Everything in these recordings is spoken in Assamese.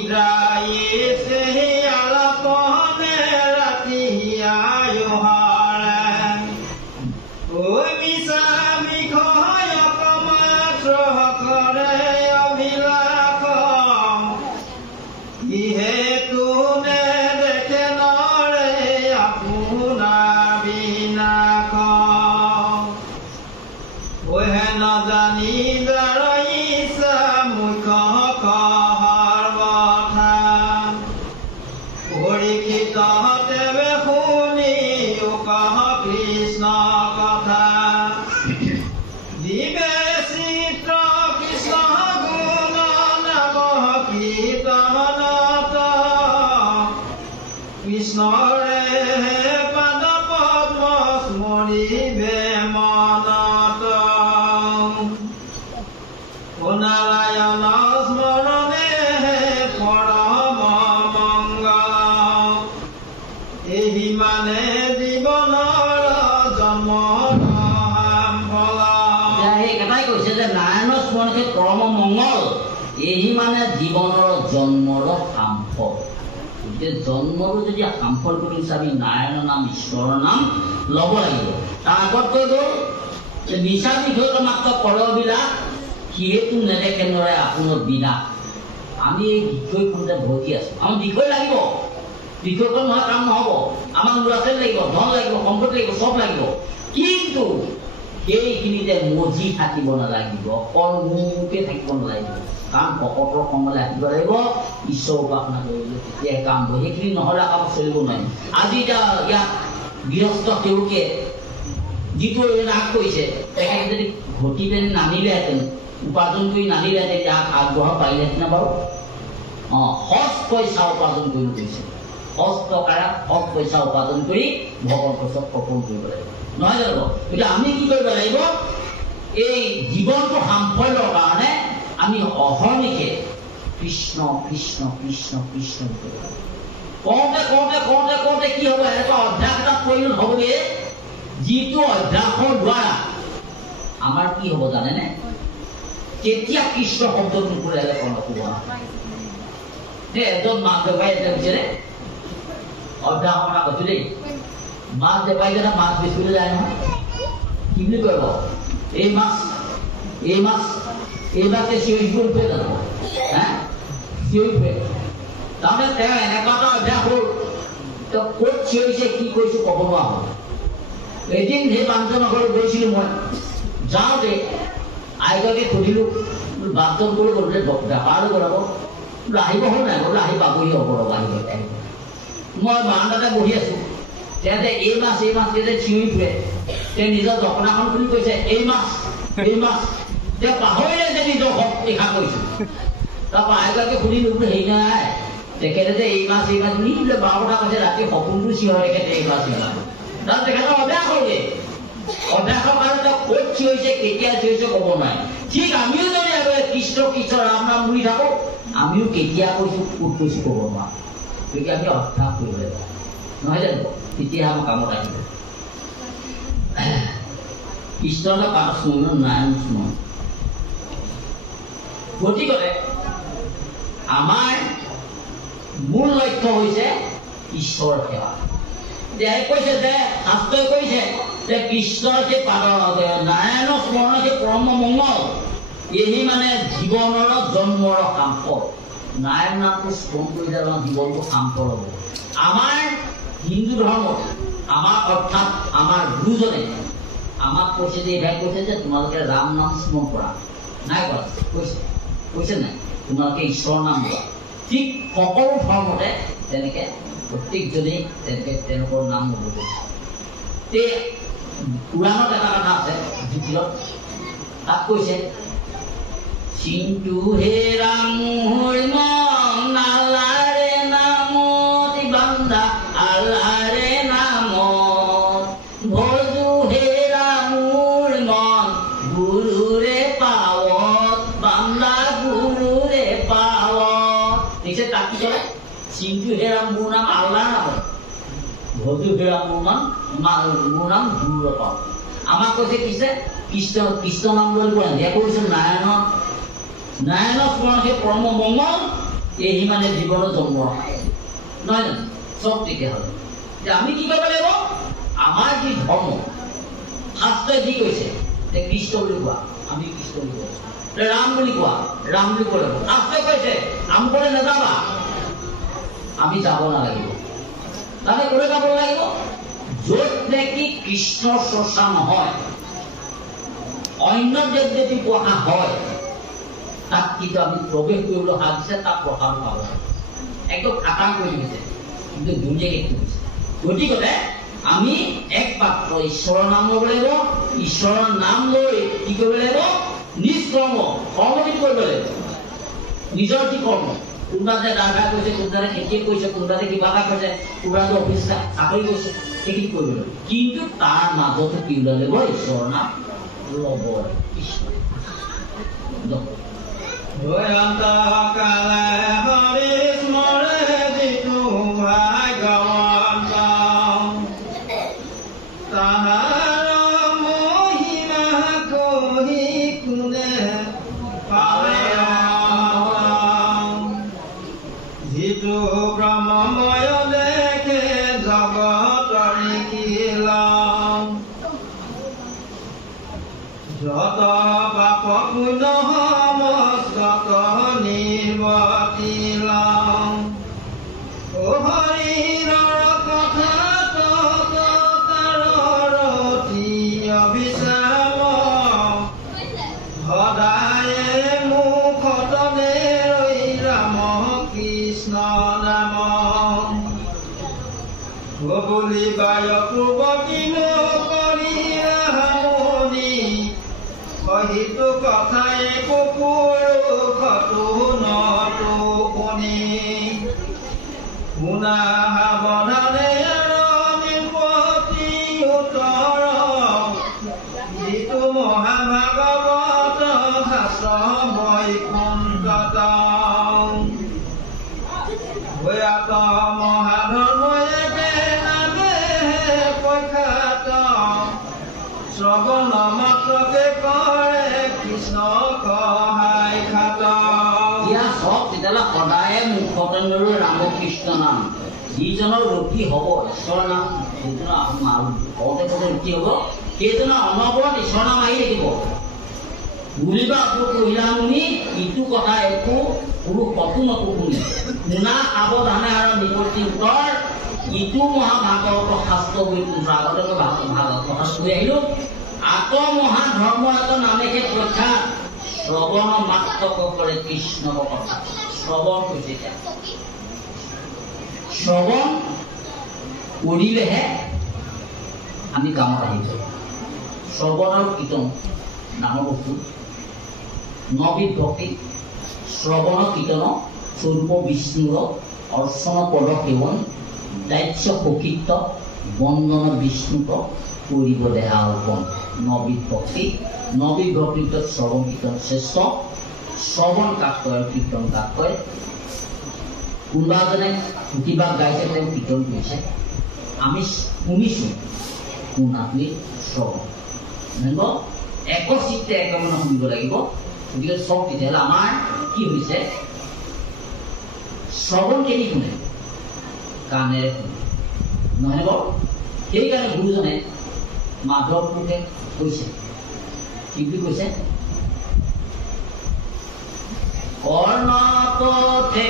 নিদ্ৰাইছে আলাপনে ৰাতি আয়ুহাৰে ঐ মিছা বিষয় অকমাত্ৰ কৰে অভিলাষ যিহেতু নেদেখে নৰে আপোনাৰ বিনাশ ওহে নজানি দাৰইছা মুখ্য কহৰ কথা পৰীক্ষিত দেৱে শুনি কহ কৃষ্ণ কথা দিবে চিত্ৰ কৃষ্ণ গুণ নাম কীৰ্তনত কৃষ্ণৰে পাদ পদ্ম স্মৰিবে মনত নাৰায়ণ স্মৰণে পৰম মংগল এই মানে জীৱনৰ জন্মৰ ফল একেটাই কৈছে যে নাৰায়ণ স্মৰণে পৰম মংগল এই মানে জীৱনৰ জন্মৰ সাম্ফল গতিকে জন্মৰো যদি সাম্ফল কৰি আমি নাৰায়ণ নাম ঈশ্বৰৰ নাম ল'ব লাগিব তাৰ আগত কৈ গ'ল যে মিছা বিষয়ত মাত্ৰ কৰবিলাক যিহেতু নেদেখে নৰে আপোনাৰ বিনা আমি এই বিষয়খনতে ভৰ্তি আছো আমাৰ বিষয় লাগিব বিষয়খন নহয় কাম নহ'ব আমাক ল'ৰা ছোৱালী লাগিব ধন লাগিব সম্পত্তি লাগিব চব লাগিব কিন্তু সেইখিনিতে মজি থাকিব নালাগিব অকল মোকে থাকিব নালাগিব কাৰণ ভকতৰ সংগলৈ আহিব লাগিব ঈশ্বৰ উপাসনা কৰিবলৈ তেতিয়াহে কাম হ'ব সেইখিনি নহ'লে কাম চলিব নোৱাৰিম আজি এতিয়া ইয়াত গৃহস্থ তেওঁলোকে যিটো ৰাগ কৰিছে তেখেতে যদি ঘটি পেনি নানিলেহেঁতেন উপাৰ্জন কৰি নানিলেহেঁতেন ইয়াক আগবঢ়াব পাৰিলেহেঁতেন বাৰু সজ পইচা উপাৰ্জন কৰিব গৈছে সজ টকাৰে সজ পইচা উপাৰ্জন কৰি ভগৱানৰ ওচৰত অৰ্পণ কৰিব লাগিব নহয় জানো গতিকে আমি কি কৰিব লাগিব এই জীৱনটো সাম্ফল্যৰ কাৰণে আমি অহৰ্নিশে কৃষ্ণ কৃষ্ণ কৃষ্ণ কৃষ্ণ কওঁতে কওঁতে কওঁতে কওঁতে কি হ'ব এনেকুৱা অভ্যাস এটা পৰিণত হ'বগে যিটো অভ্যাসৰ দ্বাৰা আমাৰ কি হ'ব জানেনে কেতিয়া কৃষ্ণ শব্দটো নুপুৰালে কৰ্ণক এজন মাক দেউতাই এটা বিচাৰে অভ্যাসৰ কথা কৈছো দেই মাছ দেউতাই যেতিয়া মাছ বেচিবলৈ যায় নহয় কি বুলি কয় বাৰু এই মাছ এইবাৰতে চিঞৰি ফুৰে জানো চিঞৰি ফুৰে তাৰমানে তেওঁ এনেকুৱা এটা অভ্যাস হ'ল তেওঁ ক'ত চিঞৰিছে কি কৰিছো ক'ব নোৱাৰা হ'ল এদিন সেই বাঞ্চনৰ ঘৰত গৈছিলো মই যাওঁতে আইগৰাকীক সুধিলো বাঞ্চন কৰি গ'লো বেপাৰলৈ গ'লাব আহিব হ'ল নাই বোলো আহি পাবহি হ'ব ৰ'ব আহিব মই বাৰাণ্ডাতে বহি আছো তেন্তে এই মাছ তেতিয়া চিঞৰি ফুৰে তেওঁ নিজৰ দখনাখন খুলি কৈছে এই মাছ তেওঁ পাহৰিলে যে নিজৰ দেখা কৰিছো তাৰপৰা আইগৰাকীক সুধিলো বোলো হেৰি নাই তেখেতে যে এই মাছ বুলি বোলে 12 কথা কৈছে ৰাতি সপোনটো চিঞৰে তেখেতে এই মাছ তাৰপিছত তেখেতৰ অভ্যাস হ'লগে অভ্যাসৰ কাৰণে তেওঁ ক'ত চিঞৰিছে কেতিয়া চিঞৰিছে ক'ব নোৱাৰে ঠিক আমিও যদি কৃষ্ণ কৃষ্ণ ৰাম ৰাম বুলি থাকো আমিও কেতিয়া কৈছো ক'ত কৈছো ক'ব নোৱাৰো গতিকে আমি অভ্যাস কৰিব লাগিব নহয় জানো তেতিয়াহে আমাৰ কামত আহিব কৃষ্ণৰ পাঠ স্মৰণ নাৰায়ণ স্মৰণ গতিকে আমাৰ মূল লক্ষ্য হৈছে ঈশ্বৰ সেৱা কৈছে যে শাস্ত্ৰই কৈছে যে কৃষ্ণৰ সেই নাৰায়ণ স্মৰণৰ সেই পৰম মংগল এই মানে জীৱনৰ জন্মৰ সাম্ফল নাৰায়ণ নামটো স্মৰণ কৰিলে আমাৰ জীৱনটো সাম্ফল হ'ব আমাৰ হিন্দু ধৰ্মত আমাৰ অৰ্থাৎ আমাৰ গুৰুজনে আমাক কৈছে যে এইভাগ কৈছে যে তোমালোকে ৰাম নাম স্মৰণ কৰা নাই কৰা কৈছে নাই তোমালোকে ঈশ্বৰৰ নাম লোৱা ঠিক সকলো ধৰ্মতে তেনেকে প্ৰত্যেকজনেই তেনেকে তেওঁলোকৰ নাম ল'ব গৈছে পুৰাণত এটা কথা আছে জুতিলত তাত কৈছে চিন্তু হে ৰাম নালাৰে নামত বান্ধা আল্লাৰে নামত ভজু হে ৰামৰ মন গুৰুৰে পাৱত বান্ধা গুৰুৰে পাৱত দেখিছে তাক কি কৰে চিন্তু হে ৰাম মোৰ নাম আল্লাহ নামত ভজু হে ৰাম মোৰ নাম গুৰুৰে পাৱত আমাক কৈছে কৃষ্ণ নাম লৈ কোৱা দিয়া কৰিছে নাৰায়ণ স্মৰণ সেই পৰম মংগল এই মানে জীৱনৰ জন্ম নহয় জানো চব তেতিয়াহ'লে আমি কি কৰিব লাগিব আমাৰ যি ধৰ্ম শাস্ত্ৰই যি কৈছে যে কৃষ্ণ বুলি কোৱা আমি কৃষ্ণ বুলি কোৱা ৰাম বুলি কোৱা ৰাম বুলি ক'ব লাগিব শাস্ত্ৰই কৈছে আমকলে নাযাবা আমি যাব নালাগিব তাতে ক'লৈ যাব লাগিব য'ত নেকি কৃষ্ণৰ চৰ্চা নহয় অন্য দেৱ দেৱী পঢ়া হয় তাত কিন্তু আমি প্ৰৱেশ কৰিবলৈ হাত দিছে তাক প্ৰসাদ পাব একদম খাটাং কৰি দিছে কিন্তু ধুনীয়াকে কৰিছে গতিকে আমি এক পাত্ৰ ঈশ্বৰৰ নাম ল'ব লাগিব ঈশ্বৰৰ নাম লৈ কি কৰিব লাগিব নিজ কৰ্ম কৰ্মবিধ কৰিব লাগিব নিজৰ যি কৰ্ম কোনোবাতে ডাঙৰ কৰিছে কোনোবাতে খেতি কৰিছে কোনোবাতে কিবা এটা কৰিছে কোনোবাতে অফিচ চাকৰি কৰিছে সেইখিনি কৰিব লাগিব কিন্তু তাৰ মাজতো কি ওলাই লাগিব ঈশ্বৰৰ নাম ল'ব কৃষ্ণ কালে হৰি স্মৰে যিটো ভাগ্যৱান তাহাৰ মহিমা কহি কোনে পালে যিটো ব্ৰহ্মময় দেখে জগতৰি কিলা যত পাপ পুণ্য সমস্ত নিৰ্বতিলা ও হৰিৰ কথা তাৰ ৰতি অবিশ্ৰাম সদায়ে মুখতনে ৰৈ ৰাম কৃষ্ণ নাম বুলি বায় পূৰ্বতী কৰি ৰামনি সহিতো কথাই পুৰুষতো নতো শুনি শুনা সাৱধানে নিপতি উত্তৰ যিটো মহাভাগৱত শাস্ত্ৰ বৈকুণ্ঠত ভয়াত মহাধৰ্ময়ে নামে প্ৰখ্যাত শ্ৰৱণ মাত্ৰকে কৰে কৃষ্ণ সহায় খাত ইয়াৰ সব তেতিয়াহ'লে সদায়ে মুখতন লৈ ৰামকৃষ্ণ নাম যিজনৰ ৰতি হ'ব ঈশ্বৰৰ নাম সেইজনৰ ঘৰতে পদে ৰতি হ'ব সেইজনৰ অনবৰত ঈশ্বৰৰ নাম আহি থাকিব বুলিবা পঢ়িলা শুনি ইটো কথা একো কোনো কতো নকো শুনি শুনা সাৱধানে আৰু নিপতি উত্তৰ ইটো মহাভাগৱত শাস্ত্ৰ বৈকুণ্ঠ আগতে মই ভাগৱত কথা কৈ আহিলো আত্মমহাধৰ্ম এটা নামেকে প্ৰখ্যাত শ্ৰৱণ মাত্ৰ কৰে কৃষ্ণৰ কথা শ্ৰৱণ কৈছে এতিয়া শ্ৰৱণ কৰিলেহে আমি কামত আহিব শ্ৰৱণ আৰু কীৰ্তন ডাঙৰ বস্তু নবিধ ভক্তি শ্ৰৱণ কীৰ্তন স্বৰূপ বিষ্ণুৰ অৰ্চন পদ সেৱন দাস্য প্ৰকৃত বন্দন বিষ্ণুক কৰিব দেহা অৰ্পণ নবিধ ভক্তি নবিধ ভক্তিত শ্ৰৱণ কীৰ্তন শ্ৰেষ্ঠ শ্ৰৱণ কাক কয় আৰু কীৰ্তন কাক কয় কোনোবা এজনে কিবা গাইছে তেওঁ কীৰ্তন কৰিছে আমি শুনিছো শুনাটোৱেই শ্ৰৱণ জানিব একচিত্তে একেমনে শুনিব লাগিব গতিকে চব তেতিয়াহ'লে আমাৰ কি হৈছে শ্ৰৱণ কেনি শুনে কাণেৰে শুনে নহয় বাৰু সেইকাৰণে গুৰুজনে মাধৱ মুখে কৈছে কি বুলি কৈছে কৰ্ণপথে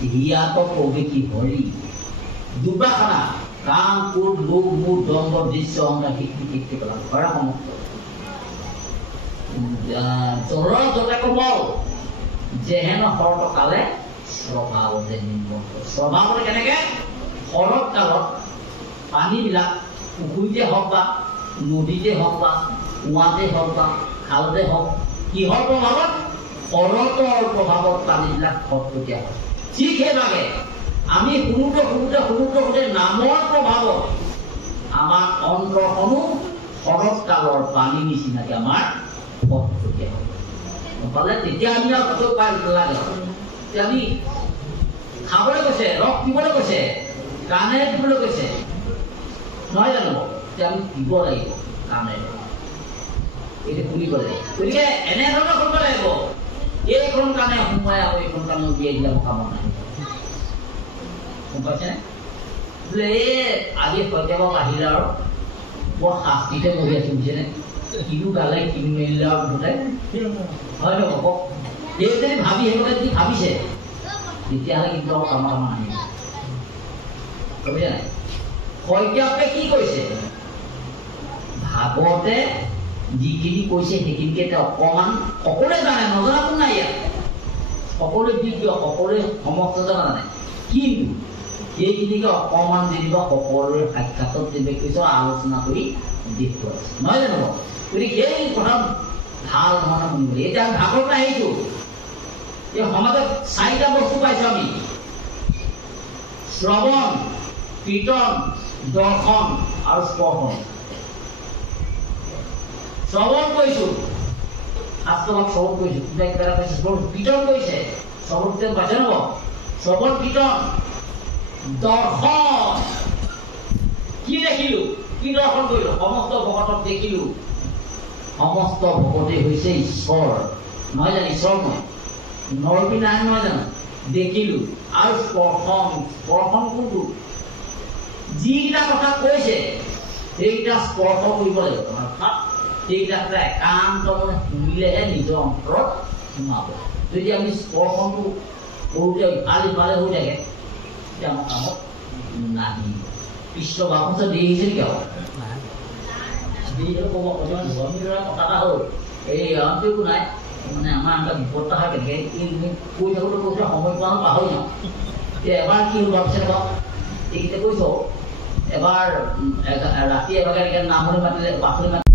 হিয়াত প্ৰৱেশী হৰি দুৰ্বাসনা কাম ক্ৰোধ লোভ মোহ দ্বন্দ্ব দৃশ্য অহংকাৰ কীৰ্তি কলাপ কৰা সমস্ত জলৰ জলে কোমল যেহেন শৰৎ কালে স্বভাৱতে নিৰ্মল স্বভাৱতে কেনেকে শৰৎ কালত পানীবিলাক পুখুৰীতে হওক বা নদীতে হওক বা কুঁৱাতে হওক বা খালতে হওক কিহৰ প্ৰভাৱত শৰতৰ প্ৰভাৱত পানীবিলাক ফটফটীয়া হয় ঠিক সেইভাগে আমি শুনোতে নামৰ প্ৰভাৱত আমাৰ অন্তৰখনো শৰৎ কালৰ পানী নিচিনাকে আমাৰ ফটফটীয়া হয় পালে তেতিয়া আমি আৰু পাই লাগে তেতিয়া আমি খাবলৈ কৈছে ৰস দিবলৈ কৈছে কাণেৰে দিবলৈ কৈছে নহয় জানো তেতিয়া আমি দিব লাগিব কাণেৰে এইটো শুনিব লাগিব গতিকে এনেধৰণৰ কৰিব লাগিব এইখন কাণে সোমাই আকৌ এইখন কাণে উলিয়াই দিলে মোৰ কামত নাই গম পাইছেনে বোলে এই আজি সত্যাবাব আহিলে আৰু বৰ শাস্তিতে বহি আছো বুজিছেনে কিনো গালে কিনো মেলিলে আৰু মুঠতে হয় ন কওক এই যদি ভাবি সেইবিলাক যদি ভাবিছে তেতিয়াহ'লে কিন্তু আৰু কামত আমাৰ আহিব বুজিছে নাই সত্যাৱে কি কৈছে ভাগৱতে যিখিনি কৈছে সেইখিনিকে তেওঁ অকণমান সকলোৱে জানে নজনাটো নাই ইয়াত সকলোৱে বিজ্ঞ সকলোৱে সমস্ত জানে কিন্তু সেইখিনিকে অকণমান যেনিবা সকলোৰে সাক্ষাতত যেনে কৈছে আলোচনা কৰি দেখুৱাইছে নহয় জানো গতিকে সেই কথা ভাল ধৰণে শুনিব এতিয়া আমি ভাগৱত আহিছোঁ এই সমাজত 4টা বস্তু পাইছোঁ আমি শ্ৰৱণ কীৰ্তন দৰ্শন আৰু স্পৰ্শন শ্ৰৱণ কৰিছোঁ শাস্ত্ৰভাগ শ্ৰৱণ কৰিছোঁ কিবা কিবা এটা কৈছে কীৰ্তন কৰিছে শ্ৰৱণ পাইছে নব শ্ৰৱণ কীৰ্তন দৰ্শন কি দেখিলো কি দৰ্শন কৰিলো সমস্ত ভকতক দেখিলো সমস্ত ভকতে হৈছে ঈশ্বৰ নহয় জানো ঈশ্বৰ মই নৰবি নাই নহয় জানো দেখিলো আৰু স্পৰ্শন কোনটো যিকেইটা কথা কৈছে সেইকেইটা স্পৰ্শ কৰিব লাগিব অৰ্থাৎ সেইকেইটা কথা একান্ত মানে শুনিলেহে নিজৰ অন্তৰত সোমাব যদি আমি স্পৰ্শনটো কৰোঁতে ইফালে হৈ থাকে তেতিয়া আমাৰ কামত নাহিব কৃষ্ণ বাপুচা দেখিছে নেকি আৰু ক'ব ধৰ্মী ল'ৰা কথা এটা হ'ল এই একো নাই মানে আমাৰ এটা বিপদ হয় কেনেকৈ কৈ থাকোঁতে কৈছে সময় পোৱা পাহৰি যাওঁ এতিয়া এবাৰ কি হ'ল ভাবিছে বাৰু এইকেইটা কৈছ এবাৰ ৰাতি এবাৰ নামলৈ মাতিলে পাখলি